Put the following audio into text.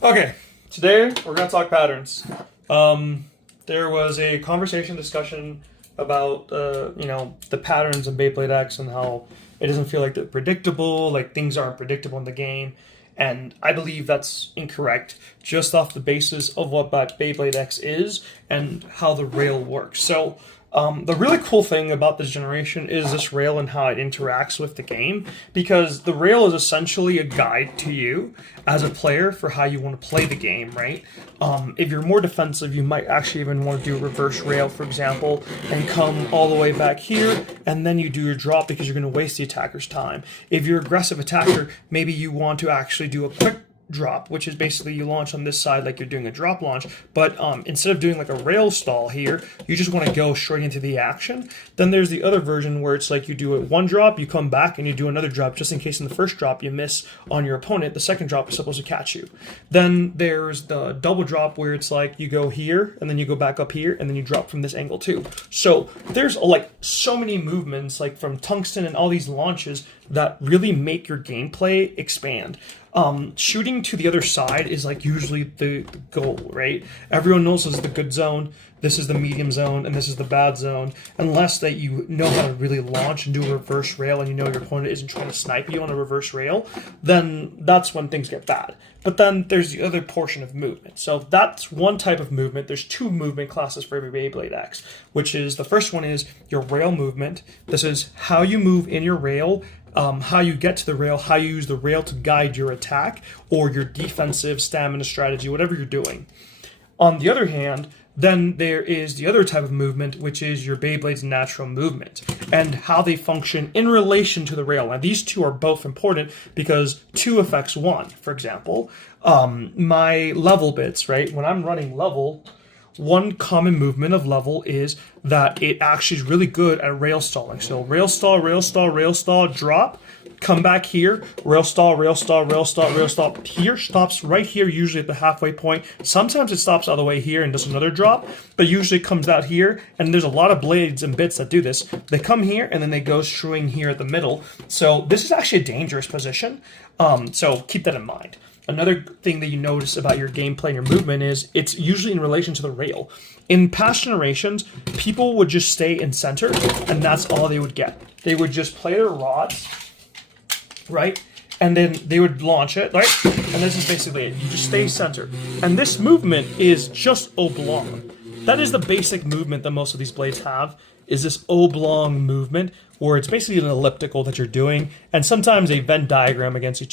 Okay, today we're gonna talk patterns. Um, there was a conversation discussion about the patterns in Beyblade X and how it doesn't feel like they're predictable, like things aren't predictable in the game, and I believe that's incorrect, just off the basis of what Beyblade X is and how the rail works. So. The really cool thing about this generation is this rail and how it interacts with the game, because the rail is essentially a guide to you as a player for how you want to play the game, right? If you're more defensive, you might actually even want to do a reverse rail, for example, and come all the way back here, and then you do your drop because you're going to waste the attacker's time. If you're an aggressive attacker, maybe you want to actually do a quick drop, which is basically you launch on this side like you're doing a drop launch, but instead of doing like a rail stall here, you just want to go straight into the action. Then there's the other version where it's like you do it one drop, you come back and you do another drop, just in case in the first drop you miss on your opponent, the second drop is supposed to catch you. Then there's the double drop where it's like you go here and then you go back up here and then you drop from this angle too. So there's like so many movements like from Tungsten and all these launches that really make your gameplay expand. Shooting to the other side is like usually the goal, right? Everyone knows this is the good zone, this is the medium zone, and this is the bad zone. Unless that you know how to really launch and do a reverse rail and you know your opponent isn't trying to snipe you on a reverse rail, then that's when things get bad. But then there's the other portion of movement. So that's one type of movement. There's two movement classes for every Beyblade X, which is the first one is your rail movement. This is how you move in your rail, how you get to the rail, how you use the rail to guide your attack or your defensive stamina strategy, whatever you're doing. On the other hand, then there is the other type of movement, which is your Beyblade's natural movement and how they function in relation to the rail. Now, these two are both important because two affects one. For example, my level bits, right? When I'm running level, one common movement of level is that it actually is really good at rail stalling. So rail stall, rail stall, rail stall, drop, come back here, rail stall, rail stall, rail stall, rail stall. Here stops right here, usually at the halfway point. Sometimes it stops all the way here and does another drop, but usually it comes out here. And there's a lot of blades and bits that do this. They come here and then they go strewing here at the middle. So this is actually a dangerous position. So keep that in mind. Another thing that you notice about your gameplay and your movement is it's usually in relation to the rail. In past generations, people would just stay in center, and that's all they would get. They would just play their rods, right? And then they would launch it, right? And this is basically it. You just stay center. And this movement is just oblong. That is the basic movement that most of these blades have, is this oblong movement, where it's basically an elliptical that you're doing, and sometimes a Venn diagram against each other.